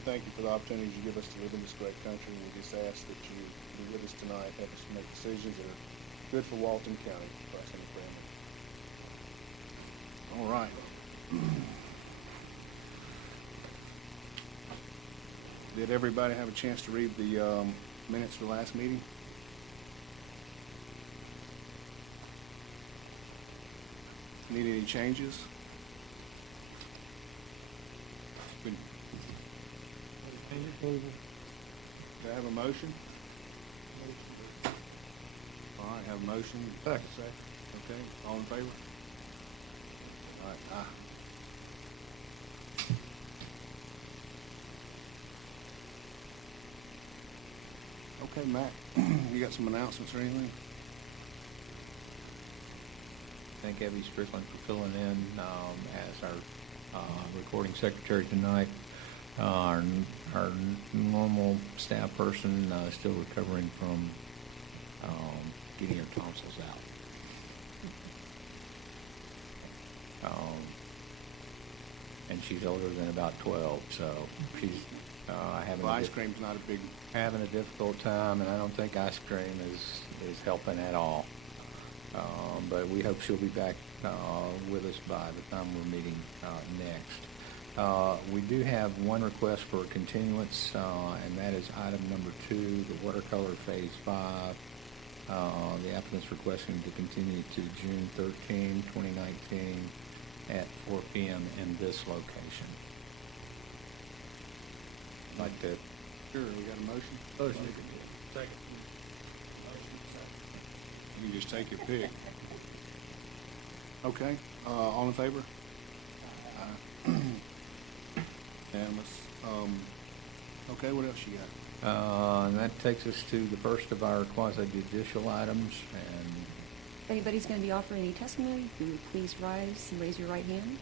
we thank you for the opportunity you give us to live in this great country. We just ask that you be with us tonight, help us make decisions that are good for Walton County, for us and the family. All right. Did everybody have a chance to read the minutes for the last meeting? Need any changes? Do I have a motion? All right, have a motion. Second. Okay, all in favor? All right, aye. Okay, Matt, you got some announcements or anything? Thank Abby Strickland for filling in as our recording secretary tonight. Our normal staff person is still recovering from getting her tonsils out. And she's older than about 12, so she's having Well, ice cream's not a big... having a difficult time, and I don't think ice cream is helping at all. But we hope she'll be back with us by the time we're meeting next. We do have one request for a continuance, and that is item number 2, the watercolor phase 5. The applicant's requesting to continue to June 13, 2019 at 4 p.m. in this location. I'd like to... Sure, we got a motion? Motion. Second. You can just take your pick. Okay, all in favor? Unanimous. Okay, what else you got? And that takes us to the first of our quasi-judicial items. And If anybody's going to be offering any testimony, will you please rise and raise your right hand?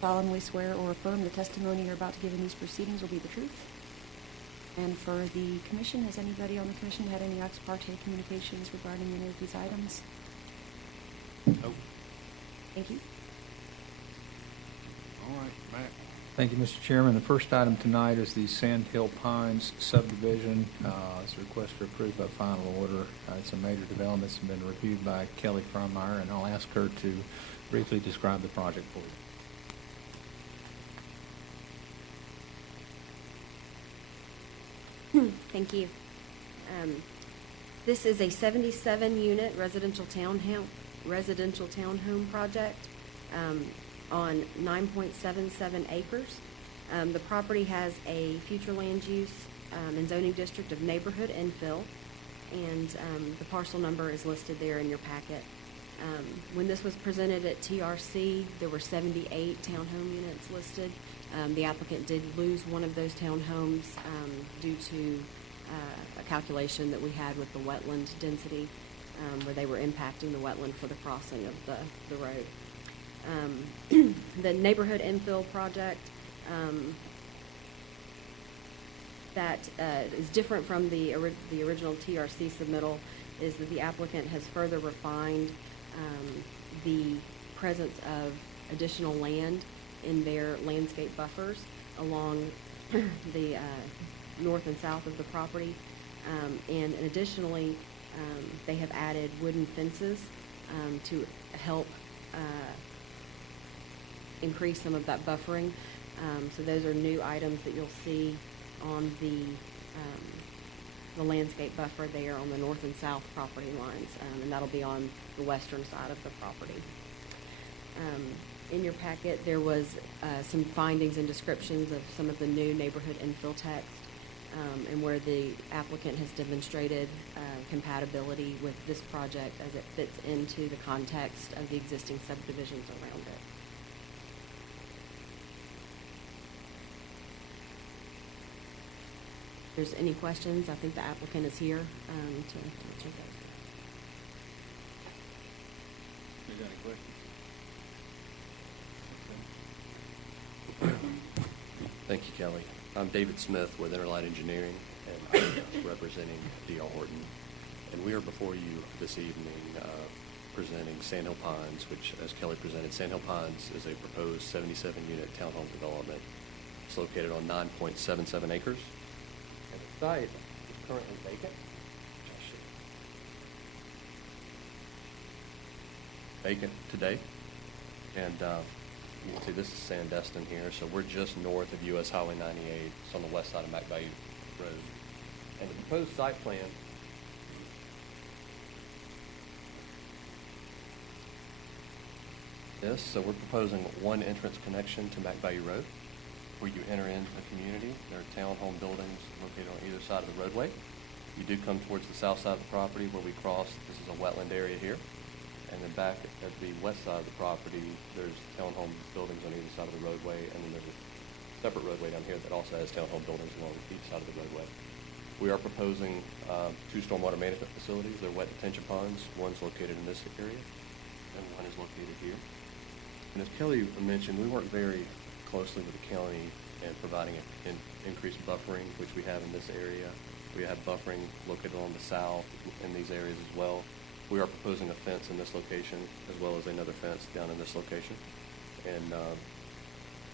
Solemnly swear or affirm the testimony you're about to give in these proceedings will be the truth. And for the commission, has anybody on the commission had any ex parte communications regarding any of these items? Nope. Thank you. All right, Matt. thank you, Mr. Chairman. The first item tonight is the Sand Hill Pines subdivision. It's a request to approve by final order. It's a major development. It's been reviewed by Kelly Frommeyer, and I'll ask her to briefly describe the project for you. Thank you. This is a 77-unit residential townhome project on 9.77 acres. The property has a future land use and zoning district of neighborhood infill, and the parcel number is listed there in your packet. When this was presented at TRC, there were 78 townhome units listed. The applicant did lose one of those townhomes due to a calculation that we had with the wetland density, where they were impacting the wetland for the crossing of the road. The neighborhood infill project that is different from the original TRC submittal is that the applicant has further refined the presence of additional land in their landscape buffers along the north and south of the property. And additionally, they have added wooden fences to help increase some of that buffering. So those are new items that you'll see on the landscape buffer there on the north and south property lines, and that'll be on the western side of the property. In your packet, there was some findings and descriptions of some of the new neighborhood infill text, and where the applicant has demonstrated compatibility with this project as it fits into the context of the existing subdivisions around it. If there's any questions, I think the applicant is here to answer those. You got any questions? Thank you, Kelly. I'm David Smith with Interlight Engineering, and I'm representing D.L. Horton. And we are before you this evening presenting Sand Hill Pines, which, as Kelly presented, Sand Hill Pines is a proposed 77-unit townhome development It's located on 9.77 acres. And the site is currently vacant. Vacant today. And you can see this is Sandestin here. So we're just north of US Highway 98. It's on the west side of Mac Bayou Road. And the proposed site plan this. So we're proposing one entrance connection to Mac Bayou Road, where you enter into the community. There are townhome buildings located on either side of the roadway. You do come towards the south side of the property where we cross. This is a wetland area here. And then back at the west side of the property, there's townhome buildings on either side of the roadway. And then there's a separate roadway down here that also has townhome buildings along each side of the roadway. We are proposing 2 stormwater management facilities. They're wet detention ponds. One's located in this area, and one is located here. And as Kelly mentioned, we work very closely with the county in providing increased buffering, which we have in this area. We have buffering located on the south in these areas as well. We are proposing a fence in this location as well as another fence down in this location. And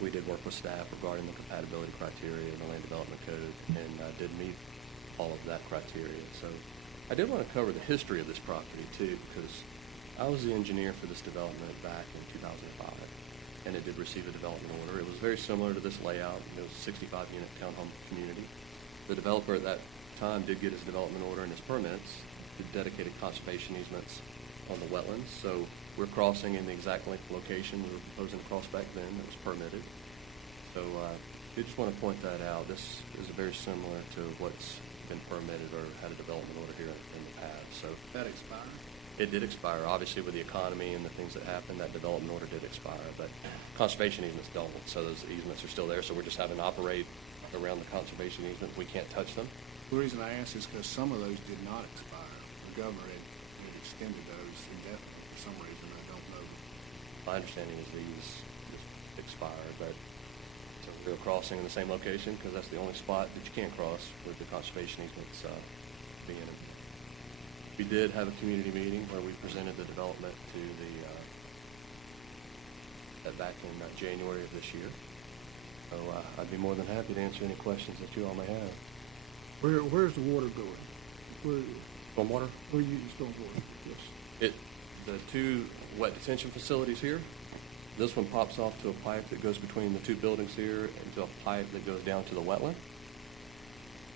we did work with staff regarding the compatibility criteria in the land development code and did meet all of that criteria. So I did want to cover the history of this property too, because I was the engineer for this development back in 2005, and it did receive a development order. It was very similar to this layout. It was a 65-unit townhome community. The developer at that time did get his development order and his permits, did dedicated conservation easements on the wetlands. So we're crossing in the exact location we were proposing to cross back then. That was permitted. So I just want to point that out. This is very similar to what's been permitted or had a development order here in the past. So That expired? it did expire. Obviously, with the economy and the things that happened, that development order did expire. But conservation easements don't, so those easements are still there. So we're just having to operate around the conservation easement. We can't touch them. The reason I ask is because some of those did not expire. The governor had extended those indefinitely for some reason. I don't know. My understanding is these just expired, but so we're crossing in the same location because that's the only spot that you can cross with the conservation easements being in it. We did have a community meeting where we presented the development to the back in January of this year. So I'd be more than happy to answer any questions that you all may have. Where's the water going? Stormwater? Where you use stormwater? Yes. The 2 wet detention facilities here. This one pops off to a pipe that goes between the 2 buildings here and to a pipe that goes down to the wetland.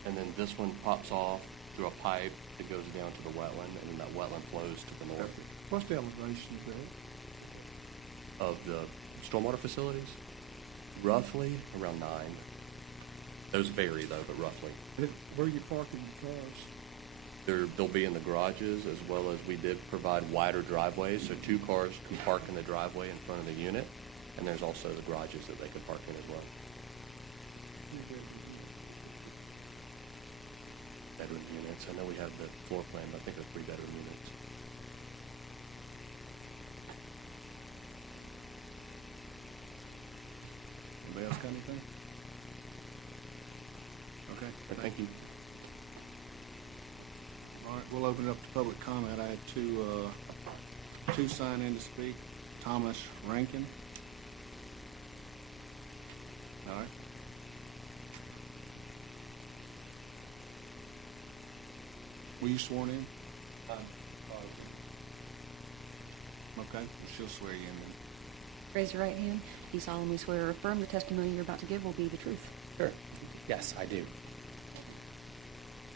And then this one pops off through a pipe that goes down to the wetland, and then that wetland flows to the north. What's the elevation of Of the stormwater facilities, roughly around 9. Those vary though, but roughly. that? Where are you parking the cars? They'll be in the garages, as well as we did provide wider driveways, so 2 cars can park in the driveway in front of the unit, and there's also the garages that they can park in as well. Bedroom units. I know we have the floor plan, but I think they're 3-bedroom units. Anybody else got anything? Okay. Thank you. All right, we'll open it up to public comment. I had two sign in to speak. Thomas Rankin. All right. Were you sworn in? Okay, she'll swear you in then. Raise your right hand. Do you solemnly swear or affirm the testimony you're about to give will be the truth? Sure. Yes, I do.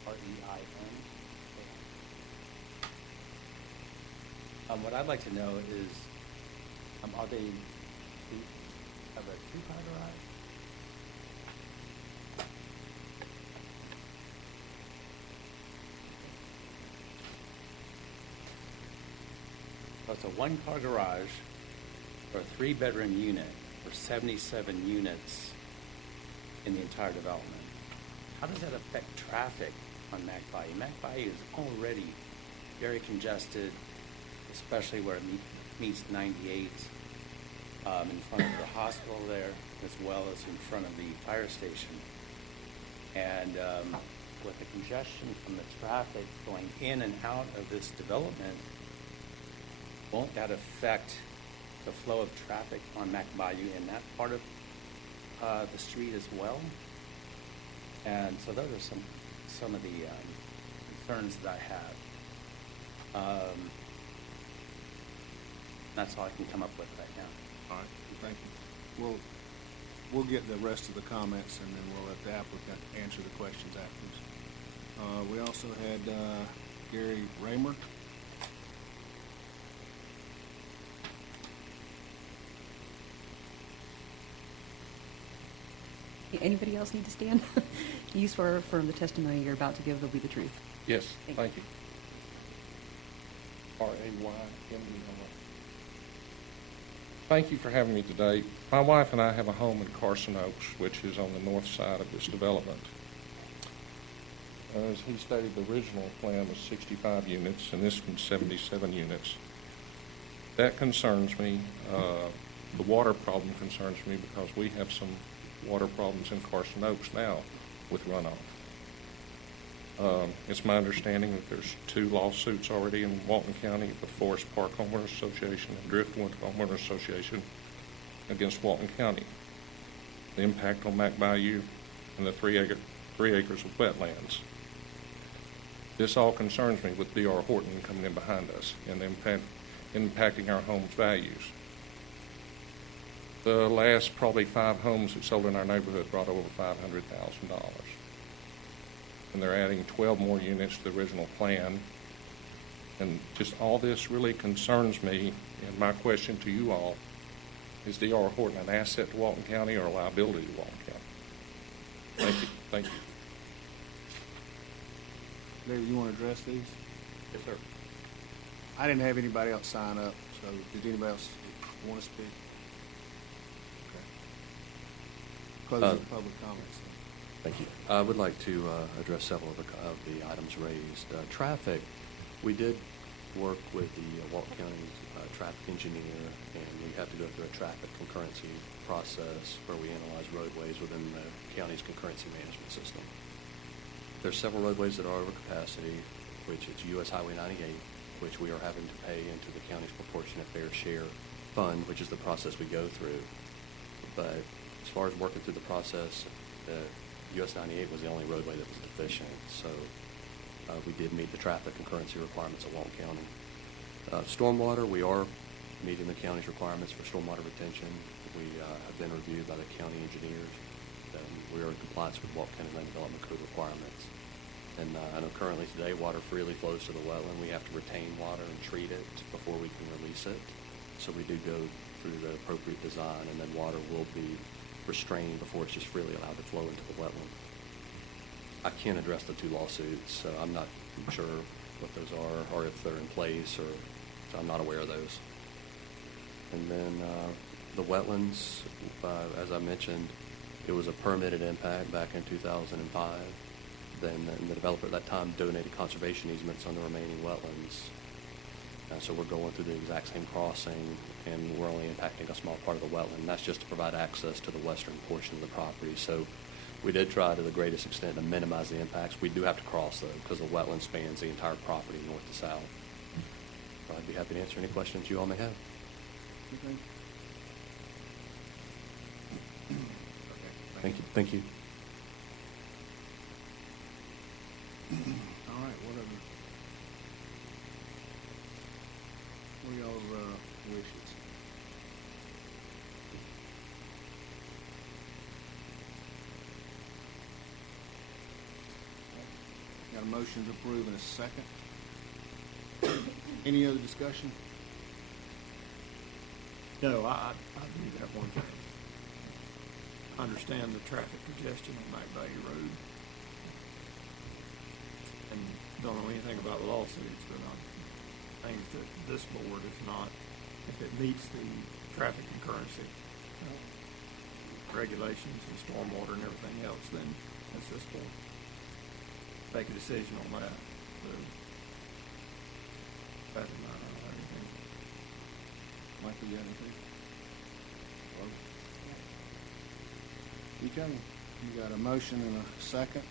R-E-I-N. What I'd like to know is, are they have a 2-car garage? So it's a 1-car garage or a 3-bedroom unit for 77 units in the entire development. How does that affect traffic on Mac Bayou? Mac Bayou is already very congested, especially where it meets 98 in front of the hospital there, as well as in front of the fire station. And with the congestion from the traffic going in and out of this development, won't that affect the flow of traffic on Mac Bayou in that part of the street as well. And so those are some of the concerns that I have. That's all I can come up with right now. All right, thank you. We'll get the rest of the comments, and then we'll let the applicant answer the questions afterwards. We also had Gary Raymer. Anybody else need to stand? You swear or affirm the testimony you're about to give will be the truth. Yes, Thank thank you. R-A-Y-M-E-R. Thank you for having me today. My wife and I have a home in Carson Oaks, which is on the north side of this development. As he stated, the original plan was 65 units, and this one's 77 units. That concerns me. The water problem concerns me because we have some water problems in Carson Oaks now with runoff. It's my understanding that there's 2 lawsuits already in Walton County, the Forest Park Homeowners Association and Driftwood Homeowners Association against Walton County. The impact on Mac Bayou and the 3 acres of wetlands. This all concerns me with D.R. Horton coming in behind us and impacting our home's values. The last probably 5 homes that sold in our neighborhood brought over $500,000. And they're adding 12 more units to the original plan. And just all this really concerns me. And my question to you all, is D.R. Horton an asset to Walton County or a liability to Walton County? Thank you. Thank you. David, you want to address these? Yes, sir. I didn't have anybody else sign up, so did anybody else want to speak? Okay. Close the public comments. Thank you. I would like to address several of the items raised. Traffic, we did work with the Walton County traffic engineer, and we have to go through a traffic concurrency process where we analyze roadways within the county's concurrency management system. There's several roadways that are over capacity, which is US Highway 98, which we are having to pay into the county's proportionate fair share fund, which is the process we go through. But as far as working through the process, US 98 was the only roadway that was deficient, so we did meet the traffic concurrency requirements of Walton County. Stormwater, we are meeting the county's requirements for stormwater retention. We have been reviewed by the county engineers, and we are in compliance with Walton County Land Development Code requirements. And I know currently today water freely flows to the wetland. We have to retain water and treat it before we can release it. So we do go through the appropriate design, and then water will be restrained before it's just freely allowed to flow into the wetland. I can't address the 2 lawsuits, so I'm not sure what those are or if they're in place, or so I'm not aware of those. And then the wetlands, as I mentioned, it was a permitted impact back in 2005. Then the developer at that time donated conservation easements on the remaining wetlands. So we're going through the exact same crossing, and we're only impacting a small part of the wetland. That's just to provide access to the western portion of the property. So we did try to the greatest extent to minimize the impacts. We do have to cross, though, because the wetland spans the entire property north to south. So I'd be happy to answer any questions you all may have. Okay. Thank you. Thank you. All right, what are y'all's wishes? Got a motion to approve in a second. Any other discussion? No, I do have one thing. I understand the traffic congestion on Mac Bayou Road. And don't know anything about lawsuits, but I think that this board is not, if it meets the traffic concurrency regulations and stormwater and everything else, then that's this board. Make a decision on that. So, that in mind, I don't have anything. Michael, you got anything? Okay, you got a motion and a second.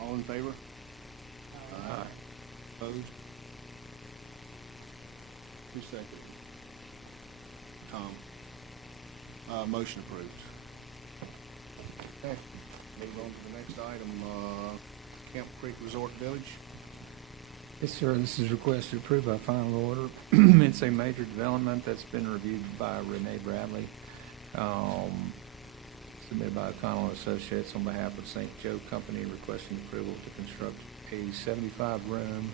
All in favor? Aye. Opposed? Who's second? Tom. Motion approved. Okay, move on to the next item, Camp Creek Resort Village. Yes, sir, this is requested approved by final order. It's a major development that's been reviewed by Renee Bradley, submitted by O'Connell Associates on behalf of St. Joe Company requesting approval to construct a 75-room,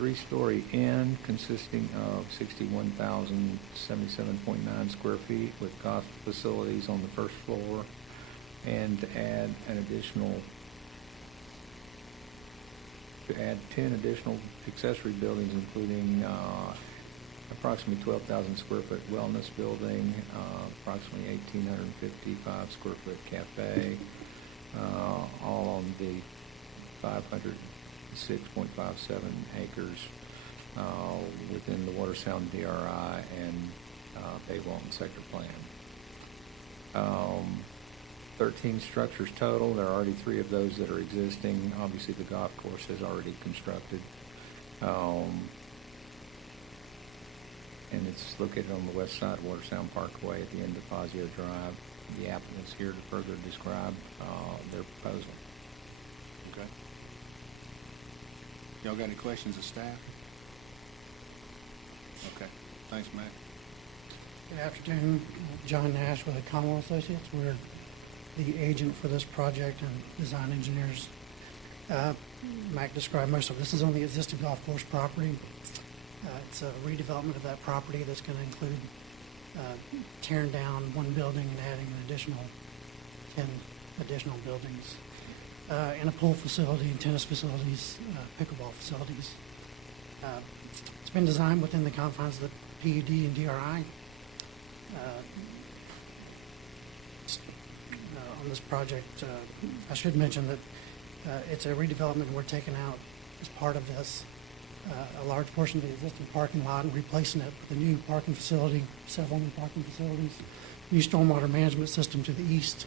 3-story inn consisting of 61,077.9 square feet with golf facilities on the first floor, and to add 10 additional accessory buildings, including approximately 12,000 square foot wellness building, approximately 1,855 square foot cafe, all on the 506.57 acres within the Watersound DRI and Bay Walton sector plan. 13 structures total. There are already 3 of those that are existing. Obviously, the golf course is already constructed. And it's located on the west side of Watersound Parkway at the end of Fazio Drive. The applicant's here to further describe their proposal. Okay. Y'all got any questions of staff? Okay, thanks, Matt. Good afternoon, John Nash with O'Connell Associates. We're the agent for this project and design engineers. Mac described most of it. This is on the existing golf course property. It's a redevelopment of that property that's going to include tearing down one building and adding an additional 10 additional buildings, and a pool facility and tennis facilities, pickleball facilities. It's been designed within the confines of the PUD and DRI. On this project, I should mention that it's a redevelopment. We're taking out, as part of this, a large portion of the existing parking lot and replacing it with a new parking facility, several new parking facilities, new stormwater management system to the east.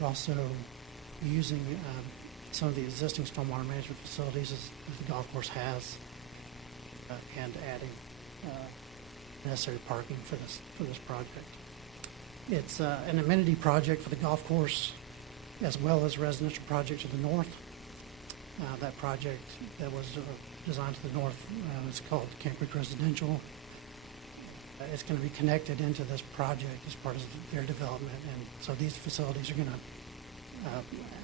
We're also using some of the existing stormwater management facilities as the golf course has, and adding necessary parking for this project. It's an amenity project for the golf course, as well as a residential project to the north. That project that was designed to the north is called Camp Creek Residential. It's going to be connected into this project as part of their development, and so these facilities are going to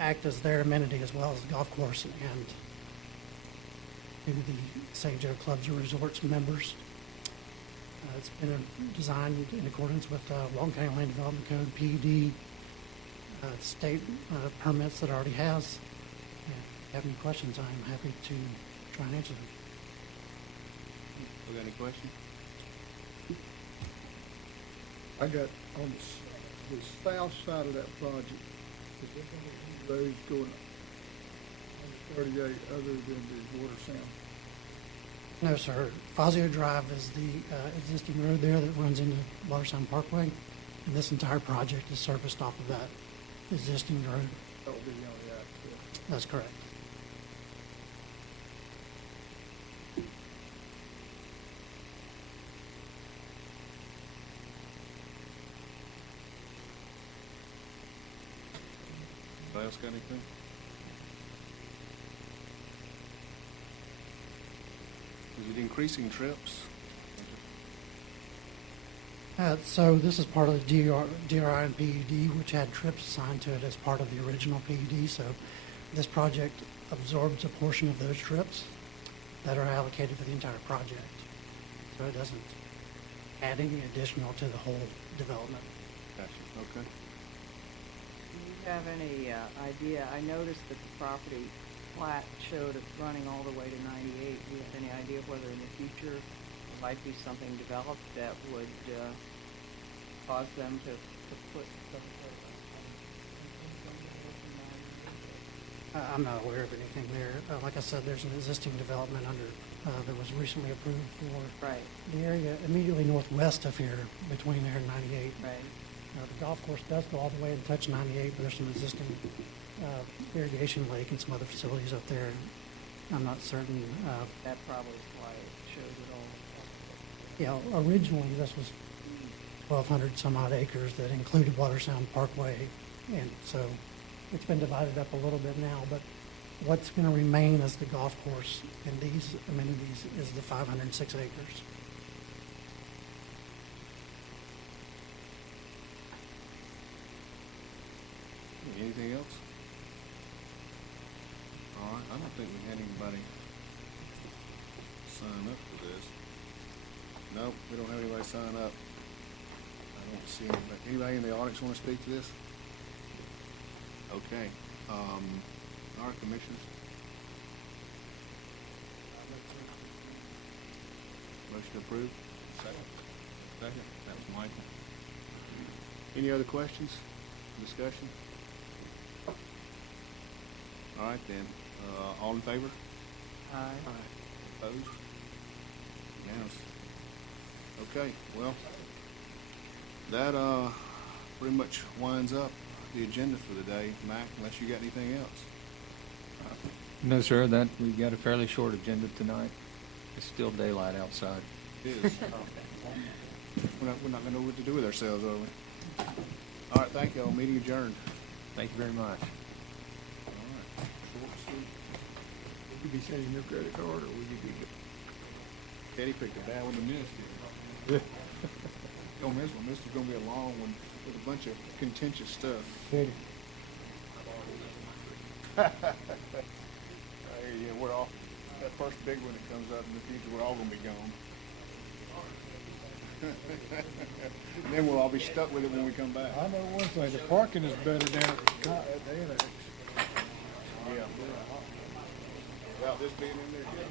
act as their amenity as well as the golf course and to the St. Joe Clubs and Resorts members. It's been designed in accordance with Walton County Land Development Code, PUD, state permits that it already has. If you have any questions, I'm happy to try and answer them. We got any questions? I got on the south side of that project, is there going to be roads going on 38 other than the Watersound? No, sir. Fazio Drive is the existing road there that runs into Watersound Parkway, and this entire project is serviced off of that existing road. That will be the only access. That's correct. Anybody else got anything? Is it increasing trips? So this is part of the DRI and PUD, which had trips assigned to it as part of the original PUD. So this project absorbs a portion of those trips that are allocated for the entire project. So it doesn't add any additional to the whole development. Gotcha, okay. Do you have any idea? I noticed that the property plat showed it running all the way to 98. Do you have any idea whether in the future there might be something developed that would cause them to put I'm not aware of anything there. Like I said, there's an existing development under that was recently approved for right, the area immediately northwest of here, between there and 98. right? The golf course does go all the way and touch 98, but there's some existing irrigation lake and some other facilities up there. I'm not certain. That probably is why it shows it all. Yeah, originally this was 1,200 some odd acres that included Watersound Parkway And so it's been divided up a little bit now, but what's going to remain as the golf course and these amenities is the 506 acres. Anything else? All right, I don't think we had anybody sign up for this. Nope, we don't have anybody sign up. I don't see anybody. Anybody in the audience want to speak to this? Okay, all right, commissioners. Motion approved? Second. Second, that was Michael. Any other questions, discussion? All right then, all in favor? Aye. Opposed? Unanimous. Okay, well, that, pretty much winds up the agenda for the day, Mac, unless you got anything else. No, sir, we've got a fairly short agenda tonight. It's still daylight outside. It is. We're not gonna know what to do with ourselves, are we? All right, thank you all, meeting adjourned. Thank you very much. All right. Short, sweet. Would you be sending your credit card, or would you be? Teddy picked a bad one to miss here. Don't miss one, this is gonna be a long one with a bunch of contentious stuff. Teddy. Yeah, we're all, that first big one that comes up in the future, we're all gonna be gone. And then we'll all be stuck with it when we come back. I know one thing, the parking is better down at the annex. Yeah. Without this being in there, yeah.